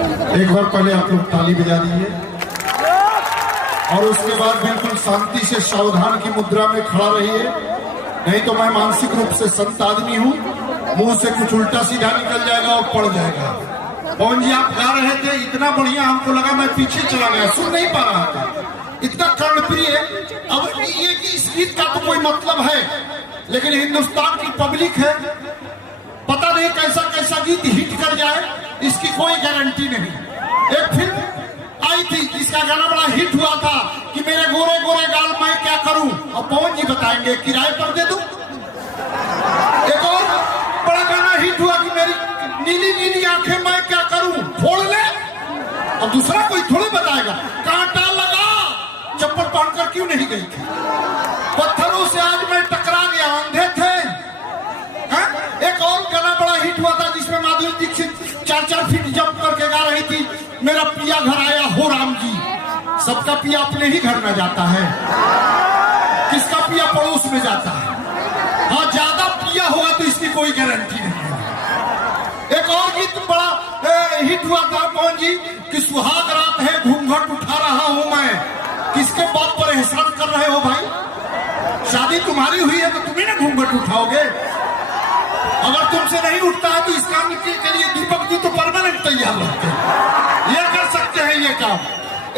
एक बार पहले आप लोग ताली बजा दीजिए और उसके बाद बिल्कुल शांति से सावधान की मुद्रा में खड़ा रहिए, नहीं तो मैं मानसिक रूप से संत आदमी हूँ, मुंह से कुछ उल्टा सीधा निकल जाएगा और पड़ जाएगा। पवन जी आप गा रहे थे इतना बढ़िया, हमको लगा मैं पीछे चला गया, सुन नहीं पा रहा था, इतना कर्णप्रिय। अब ये कि इस गीत का तो कोई मतलब है, लेकिन हिंदुस्तान की पब्लिक है, पता नहीं कैसा कैसा गीत हिट कर जाए, इसकी कोई गारंटी नहीं। एक फिल्म आई थी जिसका गाना बड़ा हिट हुआ था कि मेरे गोरे गोरे गाल मैं क्या करूं, और पवन जी बताएंगे किराए पर दे दूं। एक और बड़ा गाना हिट हुआ कि मेरी नीली नीली आंखें मैं क्या करूं, फोड़ ले। अब दूसरा कोई थोड़ी बताएगा कांटा लगा चप्पल पहनकर क्यों नहीं गई थी, पत्थरों से आज मैं टकरा गया, अंधे थे। एक और गाना बड़ा हिट हुआ था जिसमें माधुरी दीक्षित 4-4 फीट जंप करके गा रही थी, मेरा पिया घर आया हो राम जी। सबका पिया अपने ही घर में जाता है, किसका पिया पड़ोस में जाता है। हाँ ज्यादा पिया होगा तो इसकी कोई गारंटी नहीं है। एक और गीत बड़ा हिट हुआ था पवन जी कि सुहाग रात है घूंघट उठा रहा हूं मैं। किसके बात पर एहसान कर रहे हो भाई, शादी तुम्हारी हुई है तो तुम्ही ना घूंघट उठाओगे। अगर तुमसे नहीं उठता है तो इस काम के लिए दीपक जी तो परमानेंट तैयार रहते हैं, ये कर सकते हैं ये काम।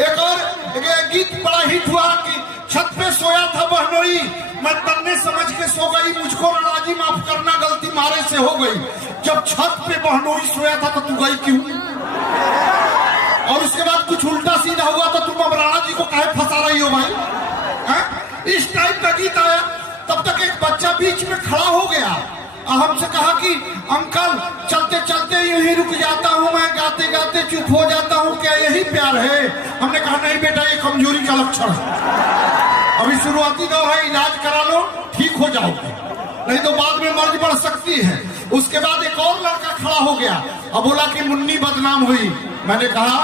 एक और गीत बड़ा हिट हुआ कि छत पे सोया था बहनोई, मैं तन्ने समझ के सो गई, मुझको राजी माफ करना गलती मारे से हो गई। जब छत पे बहनोई सोया था तो तू गई क्यों, और उसके बाद कुछ उल्टा सीधा हुआ तो तुम अब राणा जी को काहे फंसा रही हो भाई, है? इस टाइप का गीत आया। तब तक एक बच्चा बीच में खड़ा हो गया, हमसे कहा कि अंकल चलते चलते यूं ही रुक जाता हूं मैं, गाते गाते चुप हो जाता हूं, क्या यही प्यार है। हमने कहा नहीं बेटा ये कमजोरी का लक्षण है, अभी शुरुआती दौर है, इलाज करा लो ठीक हो जाओगे, नहीं तो बाद में मर्ज बढ़ सकती है। उसके बाद एक और लड़का खड़ा हो गया, अब बोला कि मुन्नी बदनाम हुई। मैंने कहा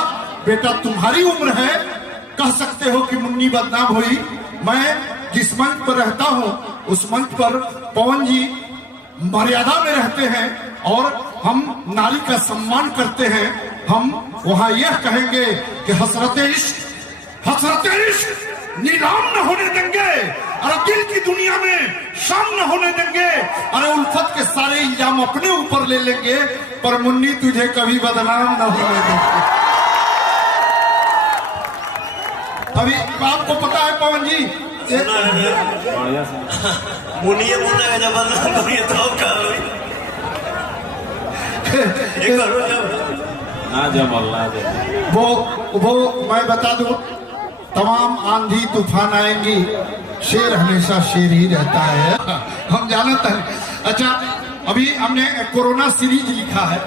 बेटा तुम्हारी उम्र है, कह सकते हो कि मुन्नी बदनाम हुई, मैं जिस मंच पर रहता हूं उस मंच पर पवन जी मर्यादा में रहते हैं और हम नारी का सम्मान करते हैं। हम वहां यह कहेंगे कि हसरते इश्क नीलाम न होने देंगे, अरे दिल की दुनिया में शाम न होने देंगे, अरे उल्फत के सारे इल्जाम अपने ऊपर ले लेंगे, पर मुन्नी तुझे कभी बदनाम न होने देंगे। अभी आपको पता है पवन जी मुनिया मुन्ना का जब बदनाम करिए तो वो मैं बता दूं, तमाम आंधी तूफान आएंगी, शेर हमेशा शेर ही रहता है, हम जानते हैं। अच्छा अभी हमने कोरोना सीरीज लिखा है,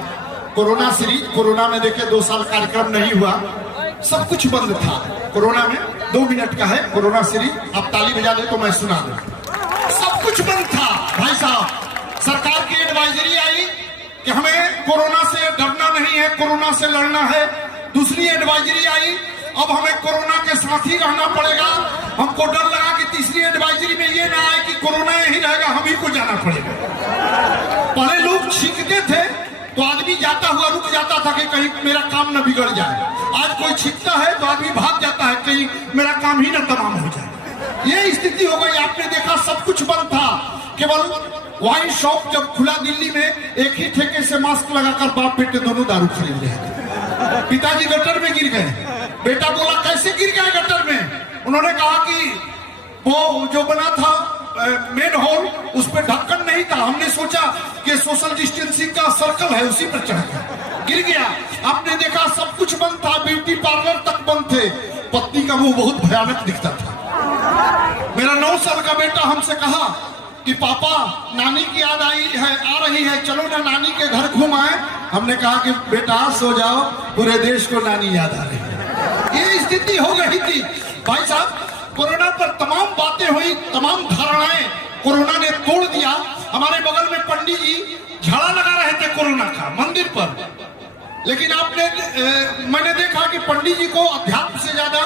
कोरोना सीरीज, कोरोना में देखे 2 साल कार्यक्रम नहीं हुआ, सब कुछ बंद था कोरोना में। 2 मिनट का है कोरोना सीरीज, आप ताली बजा दे तो मैं सुना दूं। सब कुछ बंद था भाई साहब, सरकार की एडवाइजरी आई कि हमें कोरोना से डरना नहीं है, कोरोना से लड़ना है। दूसरी एडवाइजरी आई अब हमें कोरोना के साथ ही रहना पड़ेगा। हमको डर लगा कि तीसरी एडवाइजरी में ये ना आए कि कोरोना यही रहेगा, हम ही को जाना पड़ेगा। पहले लोग छींकते थे तो आदमी जाता हुआ रुक जाता था कि कहीं मेरा काम न बिगड़ जाए, आज कोई छींकता है तो आदमी भाग जाता है कहीं मेरा काम ही न तमाम हो जाए। ये स्थिति हो गई। आपने देखा सब कुछ बंद था, केवल वाइन शॉप जब खुला दिल्ली में, एक ही ठेके से मास्क लगाकर बाप बेटे दोनों दारू खरीद रहे थे। पिताजी गटर में गिर गए, बेटा बोला कैसे गिर गए गटर में, उन्होंने कहा कि वो जो बना था मेन हॉल उस पर ढक्कन नहीं था, हमने सोचा कि सोशल डिस्टेंसिंग का सर्कल है उसी पर चढ़ गया, गिर गया। आपने देखा सब कुछ बंद था, ब्यूटी पार्लर तक बंद थे, पत्नी का मुंह बहुत भयानक दिखता था। मेरा 9 साल का बेटा हमसे कहा कि पापा नानी की याद आ रही है, चलो ना नानी के घर घूम आए। हमने कहा कि बेटा सो जाओ, पूरे देश को नानी याद आ रही है। ये स्थिति हो गई थी भाई साहब। कोरोना पर तमाम बातें हुई, तमाम धारणाएं कोरोना ने तोड़ दिया। हमारे बगल में पंडित जी झाड़ा लगा रहे थे कोरोना का मंदिर पर, लेकिन मैंने देखा कि पंडित जी को अध्यात्म से ज्यादा